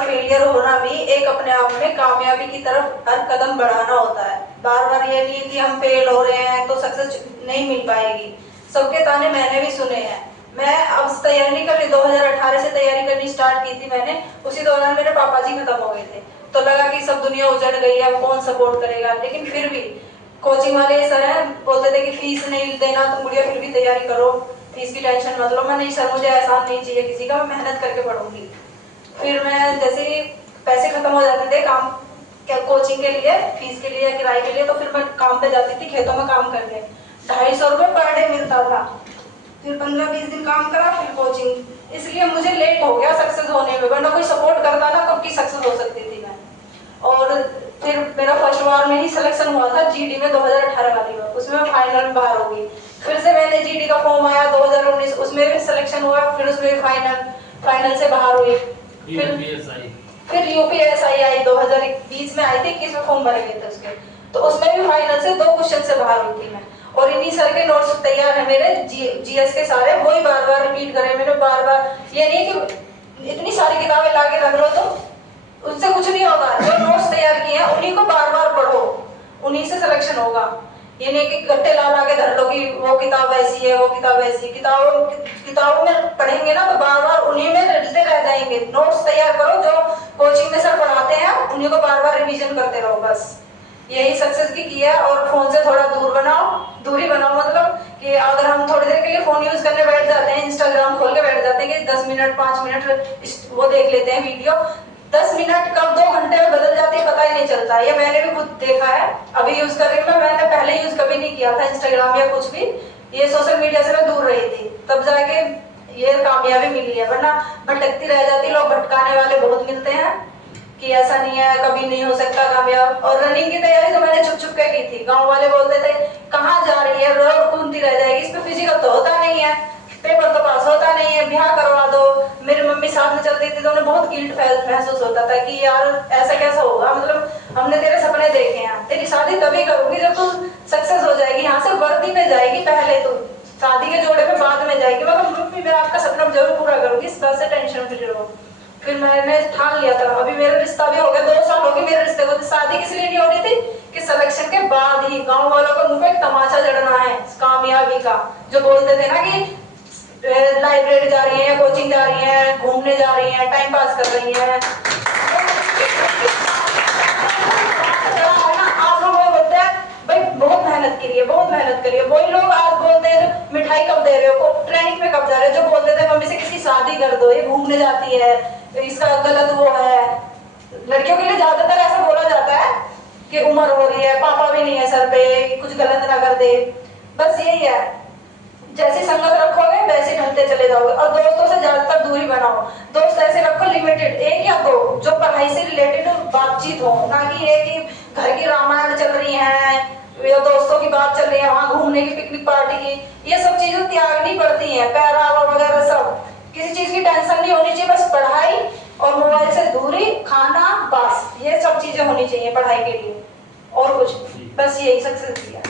बार failure होना भी एक अपने आप में कामयाबी की तरफ हर कदम बढ़ाना होता है। बार बार ये नहीं कि हम फेल हो रहे हैं तो सक्सेस नहीं मिल पाएगी। सबके ताने मैंने भी सुने हैं। मैं अब तैयारी नहीं कर रही, 2018 से तैयारी करनी स्टार्ट की थी मैंने। उसी दौरान मेरे पापा जी खत्म हो गए थे, तो लगा कि सब दुनिया उजड़ गई है, अब कौन सपोर्ट करेगा। लेकिन फिर भी कोचिंग वाले सर हैं, बोलते थे कि फीस नहीं देना तुम गुड़िया, फिर भी तैयारी करो, फीस की टेंशन मत लो। मैं नहीं सर, मुझे एहसान नहीं चाहिए किसी का, मैं मेहनत करके पढ़ूंगी। फिर मैं जैसे ही पैसे खत्म हो जाते थे काम कोचिंग के लिए, फीस के लिए, किराए के लिए, तो फिर मैं काम पे जाती थी, खेतों में काम करने। 250 रुपये पर डे मिलता था। फिर 15-20 दिन काम करा, फिर कोचिंग। इसलिए मुझे लेट हो गया सक्सेस होने में, वरना कोई सपोर्ट करता ना कब की सक्सेस हो सकती थी मैं। और फिर मेरा फर्स्ट बार में ही सिलेक्शन हुआ था जीडी में, 2018 वाली में, उसमें फाइनल में बाहर होगी। फिर से मैंने जीडी का फॉर्म आया 2019, उसमें भी सिलेक्शन हुआ, फिर उसमें फाइनल से बाहर हुई। फिर यूपीएसआई आई 2020 में आई थी, 21 में फॉर्म भरे गए थे उसके, तो उसमें भी फाइनल से 2 क्वेश्चन से बाहर हुई थी मैं। और इन्हीं सर के नोट्स तैयार है मेरे, जीएस के सारे, वही बार बार रिपीट करे मैंने, बार बार। ये नहीं कि इतनी सारी किताबें लाके रख लो तो उससे कुछ नहीं होगा। जो नोट्स तैयार किए हैं उन्हीं को बार बार पढ़ो, उन्हीं से सिलेक्शन होगा। ये नहीं कि गट्टे ला के धर लो कि वो किताब ऐसी है, वो किताब ऐसी। किताबों में पढ़ेंगे ना तो बार बार उन्हीं में रटते रह जाएंगे। नोट्स तैयार करो, जो कोचिंग में सर पढ़ाते हैं उन्हीं को बार बार रिवीजन करते रहो, बस यही सक्सेस की है। और फोन से थोड़ा दूरी बनाओ, मतलब कि अगर हम थोड़ी देर के लिए फोन यूज करने बैठ जाते हैं, इंस्टाग्राम खोल के बैठ जाते हैं कि 10 मिनट 5 मिनट वो देख लेते हैं वीडियो, 10 मिनट कब 2 घंटे में बदल जाते हैं पता ही नहीं चलता। ये मैंने भी खुद देखा है, अभी यूज कर रही हूँ। मैंने पहले यूज कभी नहीं किया था इंस्टाग्राम या कुछ भी, ये सोशल मीडिया से मैं दूर रही थी, तब जाके ये कामयाबी मिली है, वरना भटकती रह जाती। लोग भटकाने वाले बहुत मिलते हैं कि ऐसा नहीं है, कभी नहीं हो सकता कामयाब। और रनिंग की तैयारी तो मैंने छुप छुप के की थी। गांव वाले बोलते थे कहाँ जा रही है, रोड घूमती रह जाएगी, इस पे फिजिकल तो होता नहीं है, पेपर तो पास होता नहीं है, ब्याह करवा दो। मेरी मम्मी साथ में चलती थी तो उन्हें बहुत गिल्ट महसूस होता था कि यार ऐसा कैसा होगा, मतलब हमने तेरे सपने देखे हैं, तेरी शादी तभी करूंगी जब तू सक्सेस हो जाएगी, यहाँ से वर्दी में जाएगी, पहले तो शादी के जोड़े में बाद में जाएगी। मगर मम्मी मैं आपका सपना जरूर पूरा करूंगी, इस बात से टेंशन फ्री रहो। फिर मैंने ठान लिया था। अभी मेरा रिश्ता भी हो गया, 2 साल हो गए मेरे रिश्ते को। शादी किस लिए नहीं हो रही थी कि सिलेक्शन के बाद ही गांव वालों को मुंह पे एक तमाचा जड़ना है कामयाबी का। जो बोलते थे ना कि लाइब्रेरी जा रही है, कोचिंग जा रही है, घूमने जा रही है, टाइम पास कर रही है, आप लोग बोलते हैं भाई बहुत मेहनत करिए, बहुत मेहनत करिए। वही लोग आज बोलते हैं मिठाई कब दे रहे हो, ट्रेनिंग में कब जा रहे हो। जो बोलते थे मम्मी से किसी शादी कर दो, ये घूमने जाती है, इसका गलत वो है। लड़कियों के लिए ज्यादातर ऐसा बोला जाता है कि उम्र हो रही है, पापा भी नहीं है सर पे, कुछ गलत ना कर दे। बस यही है, जैसी संगत रखोगे वैसे ढलते चले जाओगे। और दोस्तों से ज्यादातर दूरी बनाओ, दोस्त ऐसे रखो लिमिटेड, 1 या 2 जो पढ़ाई से रिलेटेड बातचीत हो, ना कि ये कि घर की रामायण चल रही है या दोस्तों की बात चल रही है, वहां घूमने की, पिकनिक पार्टी की, ये सब चीजें त्यागनी पड़ती है, पहरावा वगैरह सब। किसी चीज की टेंशन नहीं होनी चाहिए, बस पढ़ाई और मोबाइल से दूरी, खाना, बस ये सब चीजें होनी चाहिए पढ़ाई के लिए, और कुछ बस यही सक्सेस दिया।